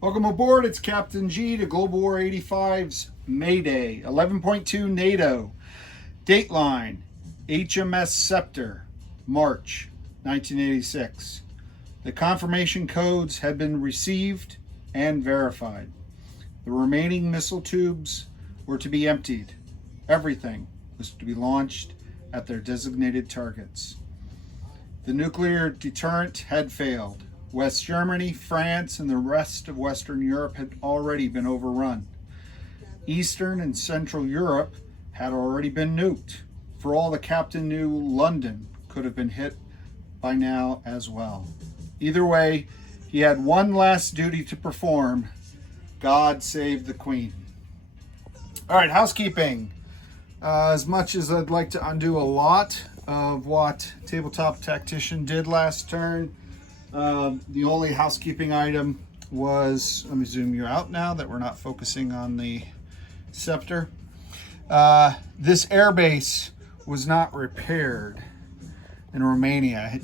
Welcome aboard. It's Captain G to Global War 85's Mayday. 11.2 Nato. Dateline HMS Scepter, March 1986. The confirmation codes had been received and verified. The remaining missile tubes were to be emptied. Everything was to be launched at their designated targets. The nuclear deterrent had failed. West Germany, France, and the rest of Western Europe had already been overrun. Eastern and Central Europe had already been nuked. For all the captain knew, London could have been hit by now as well. Either way, he had one last duty to perform. God save the Queen. All right, housekeeping. As much as I'd like to undo a lot of what Tabletop Tactician did last turn, the only housekeeping item was, let me zoom you out now that we're not focusing on the scepter. This airbase was not repaired in Romania.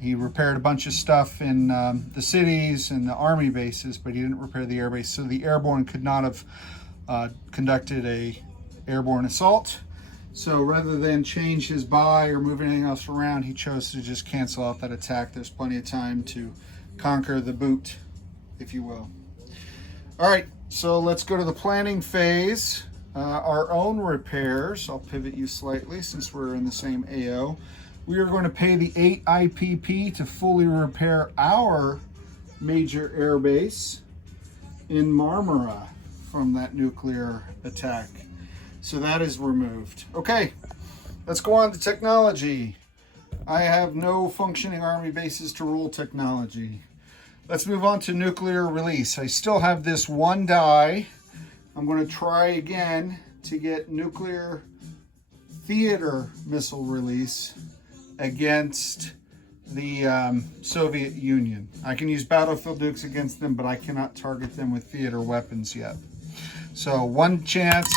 He repaired a bunch of stuff in the cities and the army bases, but he didn't repair the airbase. So the airborne could not have conducted a airborne assault. So rather than change his buy or move anything else around, he chose to just cancel out that attack. There's plenty of time to conquer the boot, if you will. All right, so let's go to the planning phase. Our own repairs, I'll pivot you slightly since we're in the same AO. We are going to pay the 8 IPP to fully repair our major airbase in Marmara from that nuclear attack. So that is removed. Okay, let's go on to technology. I have no functioning army bases to rule technology. Let's move on to nuclear release. I still have this one die. I'm going to try again to get nuclear theater missile release against the Soviet Union. I can use battlefield nukes against them, but I cannot target them with theater weapons yet. So one chance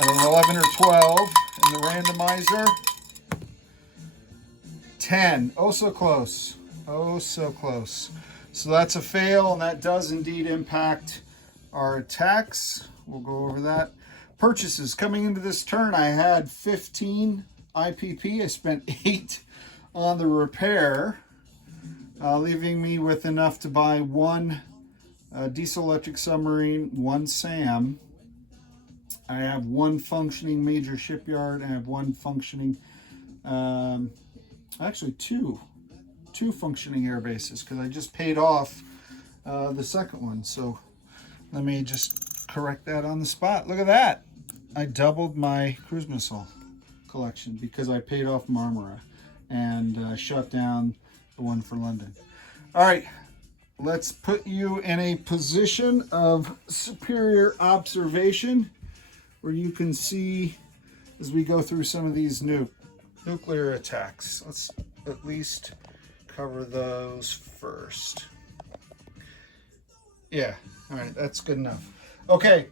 at an 11 or 12 in the randomizer. 10. Oh, so close. Oh, so close. So that's a fail, and that does indeed impact our attacks. We'll go over that. Purchases. Coming into this turn, I had 15 IPP. I spent 8 on the repair, leaving me with enough to buy one diesel electric submarine, one SAM. I have one functioning major shipyard. I have one functioning, actually two functioning air bases because I just paid off the second one. So let me just correct that on the spot. Look at that. I doubled my cruise missile collection because I paid off Marmara and shut down the one for London. All right, let's put you in a position of superior observation where you can see as we go through some of these nuclear attacks. Let's at least cover those first. Yeah, all right, that's good enough. Okay,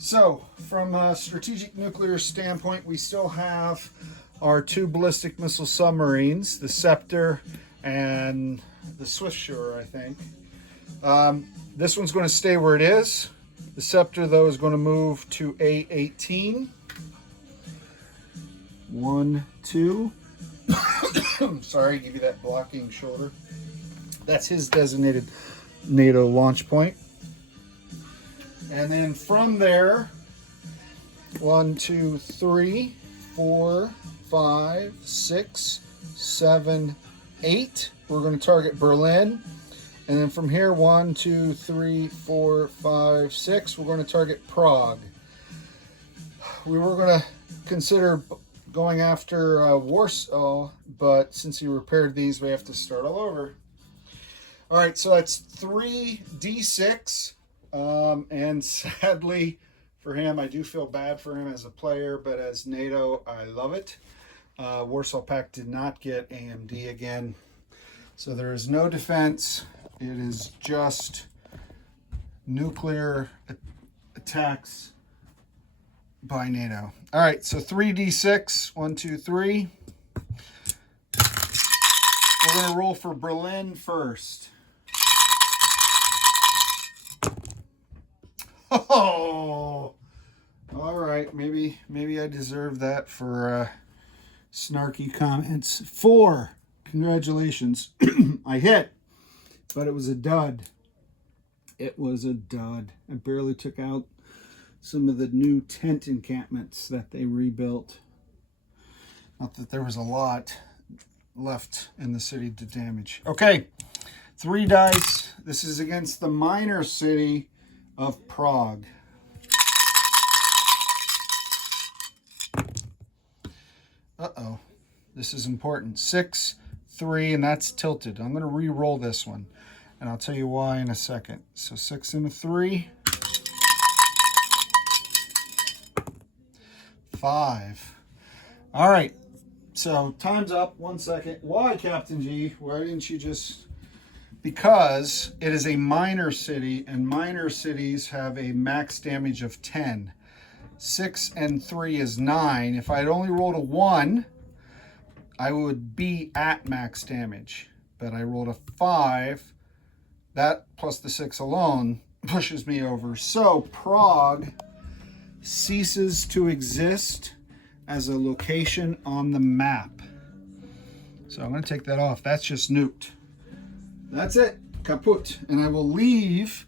so from a strategic nuclear standpoint, we still have our 2 ballistic missile submarines, the Scepter and the Swiftsure, I think. This one's going to stay where it is. The Scepter, though, is going to move to A18. 1, 2. Sorry, give you that blocking shoulder. That's his designated NATO launch point. And then from there, 1, 2, 3, 4, 5, 6, 7, 8. We're going to target Berlin. And then from here, 1, 2, 3, 4, 5, 6, we're going to target Prague. We were going to consider going after Warsaw, but since he repaired these, we have to start all over. All right, so that's 3d6. And sadly for him, I do feel bad for him as a player, but as NATO, I love it. Warsaw Pact did not get AMD again. So there is no defense. It is just nuclear attacks by NATO. All right, so 3d6, 1, 2, 3. We're going to roll for Berlin first. Oh, all right. Maybe I deserve that for snarky comments. 4. Congratulations. I hit, but it was a dud. It was a dud. I barely took out some of the new tent encampments that they rebuilt. Not that there was a lot left in the city to damage. Okay, 3 dice. This is against the minor city of Prague. Uh-oh. This is important. 6, 3, and that's tilted. I'm going to re-roll this one, and I'll tell you why in a second. So 6 and a 3. 5. All right. So time's up. 1 second. Why, Captain G? Why didn't you just... Because it is a minor city, and minor cities have a max damage of 10. 6 and 3 is 9. If I had only rolled a 1, I would be at max damage. But I rolled a 5. That plus the 6 alone pushes me over. So Prague ceases to exist as a location on the map. So I'm going to take that off. That's just nuked. That's it. Kaput. And I will leave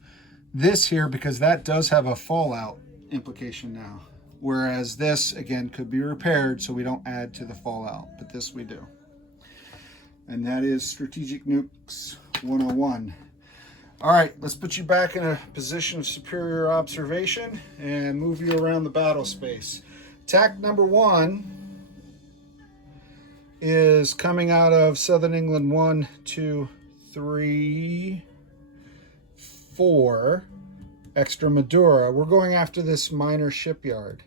this here because that does have a fallout implication now. Whereas this, again, could be repaired so we don't add to the fallout. But this we do. And that is Strategic Nukes 101. All right, let's put you back in a position of superior observation and move you around the battle space. Attack number 1 is coming out of Southern England. 1, 2, 3, 4. Extremadura. We're going after this minor shipyard.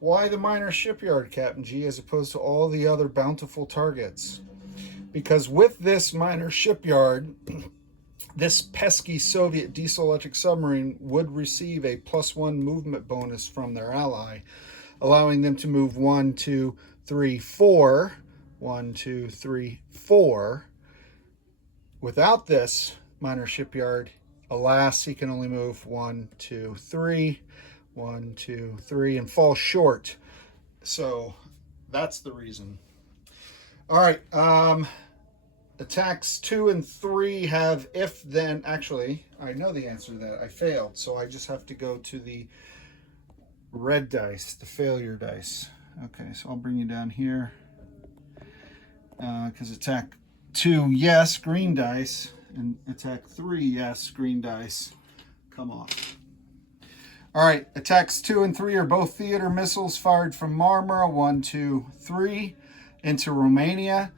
Why the minor shipyard, Captain G, as opposed to all the other bountiful targets? Because with this minor shipyard, this pesky Soviet diesel-electric submarine would receive a +1 movement bonus from their ally, allowing them to move 1, 2, 3, 4. 1, 2, 3, 4. Without this minor shipyard, alas, he can only move 1, 2, 3, 1, 2, 3, and fall short. So that's the reason. All right. Attacks 2 and 3 have if then. Actually, I know the answer to that. I failed, so I just have to go to the red dice, the failure dice. Okay, so I'll bring you down here because attack 2, yes, green dice, and attack 3, yes, green dice, come off. All right, attacks 2 and 3 are both theater missiles fired from Marmara. 1, 2, 3 into Romania.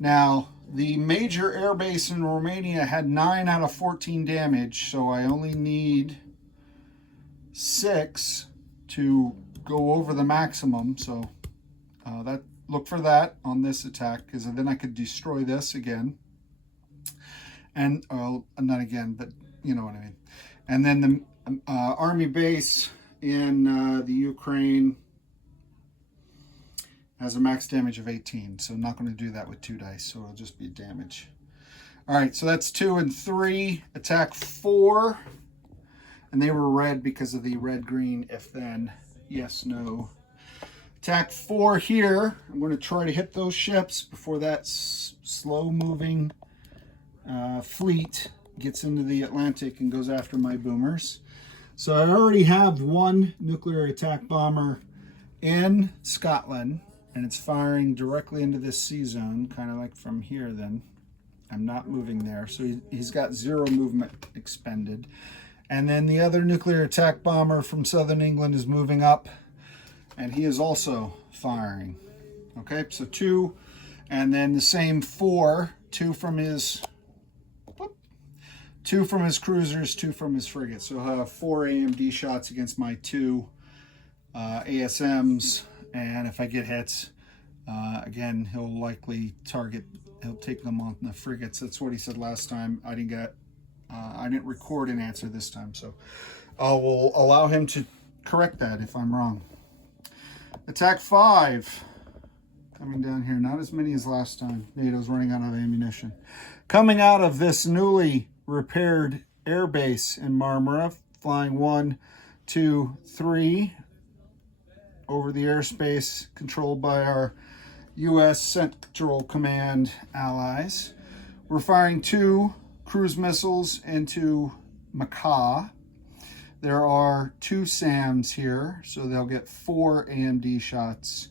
Now, the major airbase in Romania had 9 out of 14 damage, so I only need 6 to go over the maximum. So that look for that on this attack, because then I could destroy this again. And not again, but you know what I mean. And then the army base in the Ukraine has a max damage of 18, so I'm not going to do that with 2 dice, so it'll just be damage. All right, so that's 2 and 3. Attack 4, and they were red because of the red-green if-then, yes, no. Attack 4 here. I'm going to try to hit those ships before that slow-moving fleet gets into the Atlantic and goes after my boomers. So I already have 1 nuclear attack bomber in Scotland, and it's firing directly into this sea zone, kind of like from here then. I'm not moving there, so he's got 0 movement expended. And then the other nuclear attack bomber from Southern England is moving up, and he is also firing. Okay, so 2, and then the same 4, 2 from his... 2 from his cruisers, 2 from his frigates. So he'll have 4 AMD shots against my 2 ASMs. And if I get hits, again, he'll likely he'll take them on the frigates. That's what he said last time. I didn't record an answer this time. So I will allow him to correct that if I'm wrong. Attack 5. Coming down here. Not as many as last time. NATO's running out of ammunition. Coming out of this newly repaired airbase in Marmara, flying 1, 2, 3 over the airspace controlled by our U.S. Central Command allies. We're firing 2 cruise missiles into Macaw. There are 2 SAMs here, so they'll get 4 AMD shots.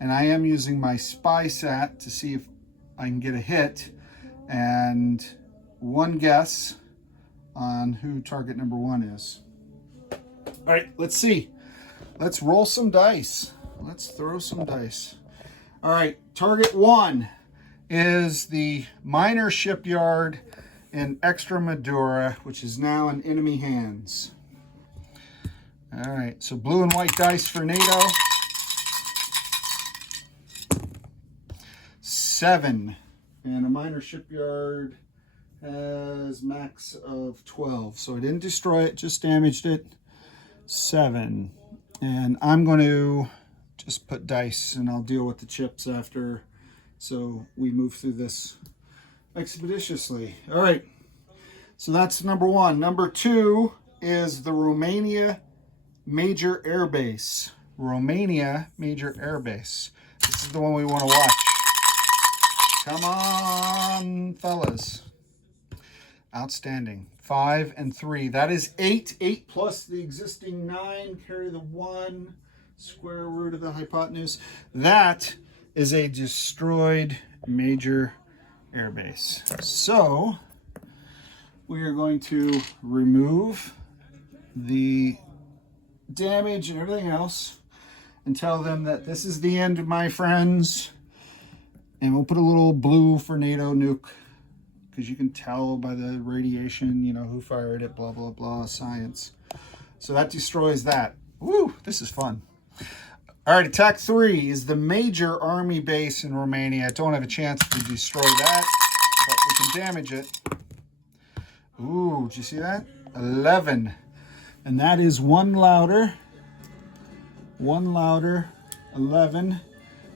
And I am using my spy sat to see if I can get a hit. And one guess on who target number 1 is. All right, let's see. Let's roll some dice. Let's throw some dice. All right, target 1 is the minor shipyard in Extremadura, which is now in enemy hands. All right, so blue and white dice for NATO. 7. And a minor shipyard has max of 12. So I didn't destroy it, just damaged it. 7. And I'm going to just put dice and I'll deal with the chips after, so we move through this expeditiously. All right, so that's number 1. Number 2 is the Romania Major Air Base. Romania Major Air Base. This is the one we want to watch. Come on, fellas. Outstanding. 5 and 3. That is 8. 8 plus the existing 9. Carry the 1. Square root of the hypotenuse. That is a destroyed major airbase. So we are going to remove the damage and everything else and tell them that this is the end, my friends. And we'll put a little blue for NATO nuke, because you can tell by the radiation, you know, who fired it, blah, blah, blah, science. So that destroys that. Woo, this is fun. All right, attack 3 is the major army base in Romania. I don't have a chance to destroy that, but we can damage it. Ooh, did you see that? 11. And that is 1 louder. 1 louder, 11.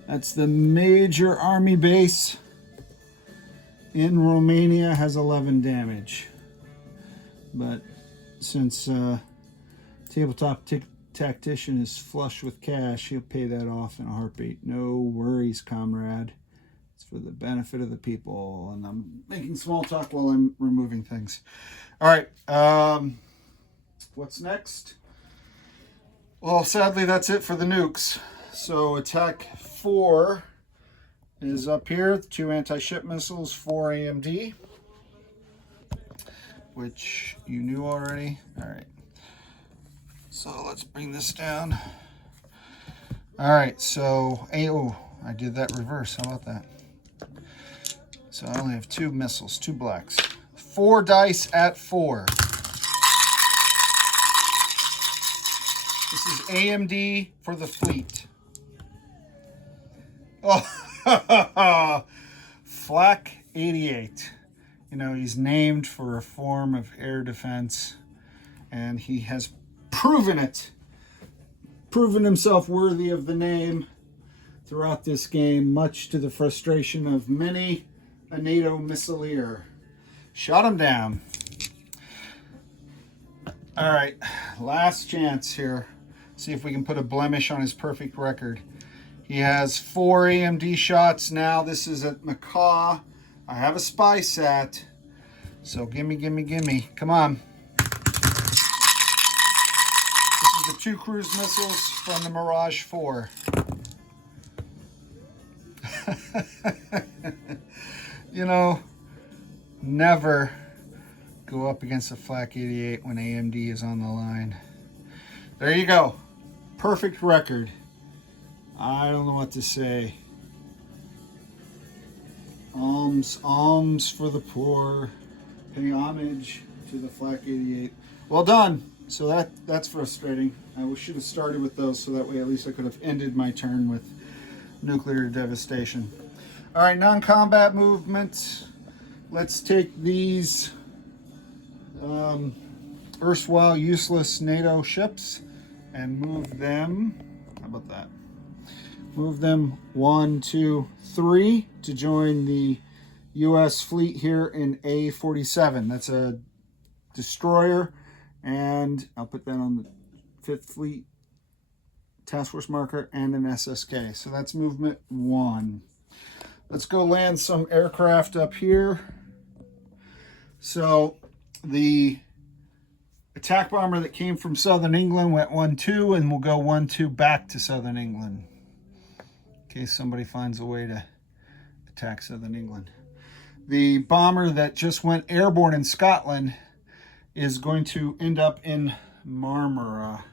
That's the major army base in Romania, has 11 damage. But since Tabletop Tactician is flush with cash, he'll pay that off in a heartbeat. No worries, comrade. It's for the benefit of the people. And I'm making small talk while I'm removing things. All right. What's next? Well, sadly, that's it for the nukes. So attack 4 is up here. 2 anti-ship missiles, 4 AMD, which you knew already. All right. So let's bring this down. All right. So, oh, I did that reverse. How about that? So I only have 2 missiles, 2 blacks. 4 dice at 4. This is AMD for the fleet. Oh, Flak 88. You know, he's named for a form of air defense, and he has proven it. Proven himself worthy of the name throughout this game, much to the frustration of many a NATO missileer. Shot him down. All right, last chance here. See if we can put a blemish on his perfect record. He has 4 AMD shots now. This is at Macaw. I have a spy sat. So gimme, gimme, gimme. Come on. This is the 2 cruise missiles from the Mirage 4. You know, never go up against a Flak 88 when AMD is on the line. There you go. Perfect record. I don't know what to say. Alms for the poor. Pay homage to the Flak 88. Well done. So that's frustrating. I should have started with those, so that way at least I could have ended my turn with nuclear devastation. All right, non-combat movements. Let's take these erstwhile useless NATO ships and move them. How about that? Move them 1, 2, 3 to join the U.S. fleet here in A47. That's a destroyer, and I'll put that on the 5th Fleet Task Force marker, and an SSK. So that's movement 1. Let's go land some aircraft up here. So the attack bomber that came from Southern England went 1-2, and will go 1-2 back to Southern England in case somebody finds a way to attack Southern England. The bomber that just went airborne in Scotland is going to end up in Marmara.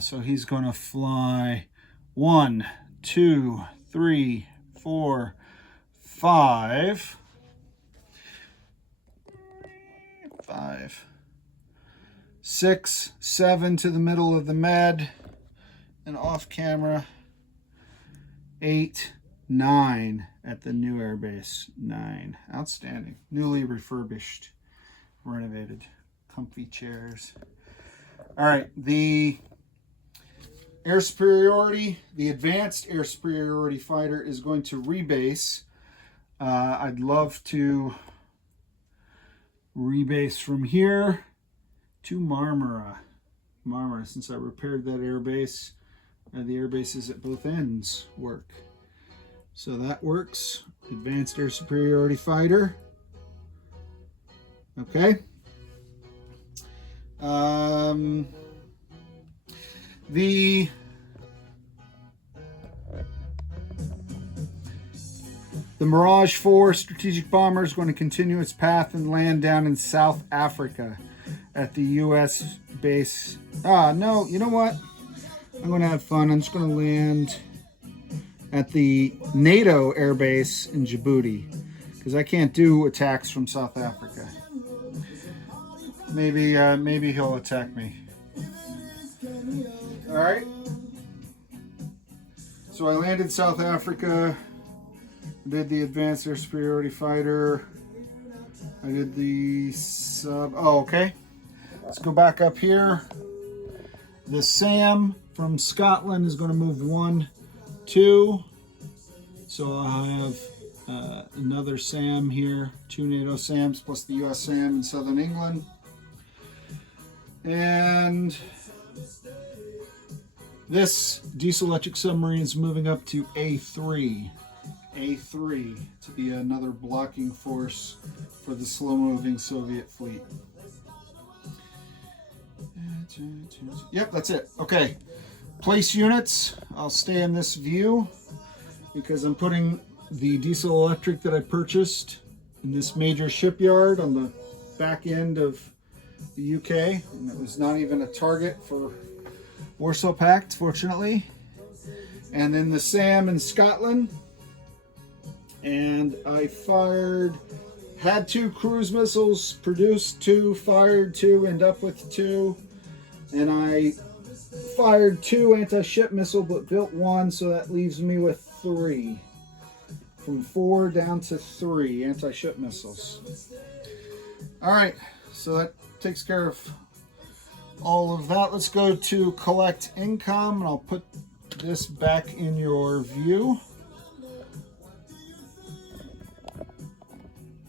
So he's going to fly 1, 2, 3, 4, 5, 6, 7 to the middle of the med and off camera. 8, 9 at the new airbase. 9. Outstanding. Newly refurbished, renovated, comfy chairs. All right, the air superiority, the advanced air superiority fighter is going to rebase. I'd love to rebase from here to Marmara, since I repaired that air base. The air bases at both ends work. So that works. Advanced air superiority fighter. Okay. The Mirage 4 strategic bomber is going to continue its path and land down in South Africa at the U.S. base. No, you know what? I'm going to have fun. I'm just going to land at the Nato air base in Djibouti because I can't do attacks from South Africa. Maybe he'll attack me. All right. So I landed South Africa. Did the advanced air superiority fighter. I did the sub. Oh, okay. Let's go back up here. The SAM from Scotland is going to move 1, 2. So I'll have another SAM here. 2 NATO SAMs plus the US SAM in Southern England. And this diesel electric submarine is moving up to A3. A3 to be another blocking force for the slow-moving Soviet fleet. Yep, that's it. Okay, place units. I'll stay in this view because I'm putting the diesel electric that I purchased in this major shipyard on the back end of the UK, and it was not even a target for Warsaw Pact, fortunately. And then the SAM in Scotland, and I had 2 cruise missiles, produced 2, fired 2, end up with 2, and I fired 2 anti-ship missiles but built 1, so that leaves me with 3. From 4 down to 3 anti-ship missiles. All right, so that takes care of all of that. Let's go to collect income, and I'll put this back in your view.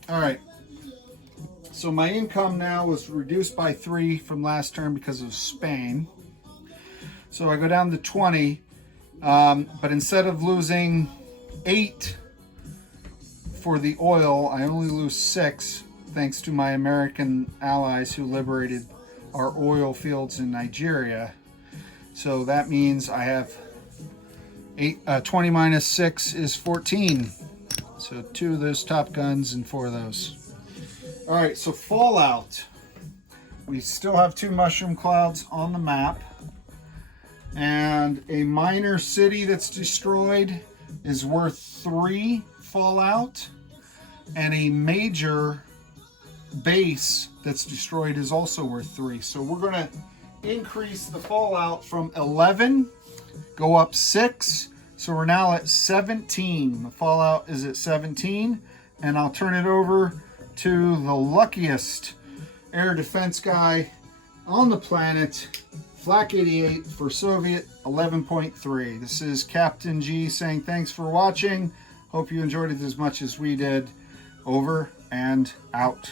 All right, so my income now was reduced by 3 from last term because of Spain. So I go down to 20, but instead of losing 8 for the oil, I only lose 6 thanks to my American allies who liberated our oil fields in Nigeria. So that means I have 20 minus 6 is 14. So 2 of those Top Guns and 4 of those. All right, so fallout. We still have 2 mushroom clouds on the map. And a minor city that's destroyed is worth 3 fallout. And a major base that's destroyed is also worth 3. So we're going to increase the fallout from 11, go up 6. So we're now at 17. The fallout is at 17. And I'll turn it over to the luckiest air defense guy on the planet, Flak 88 for Soviet 11.3. This is Captain G saying thanks for watching. Hope you enjoyed it as much as we did. Over and out.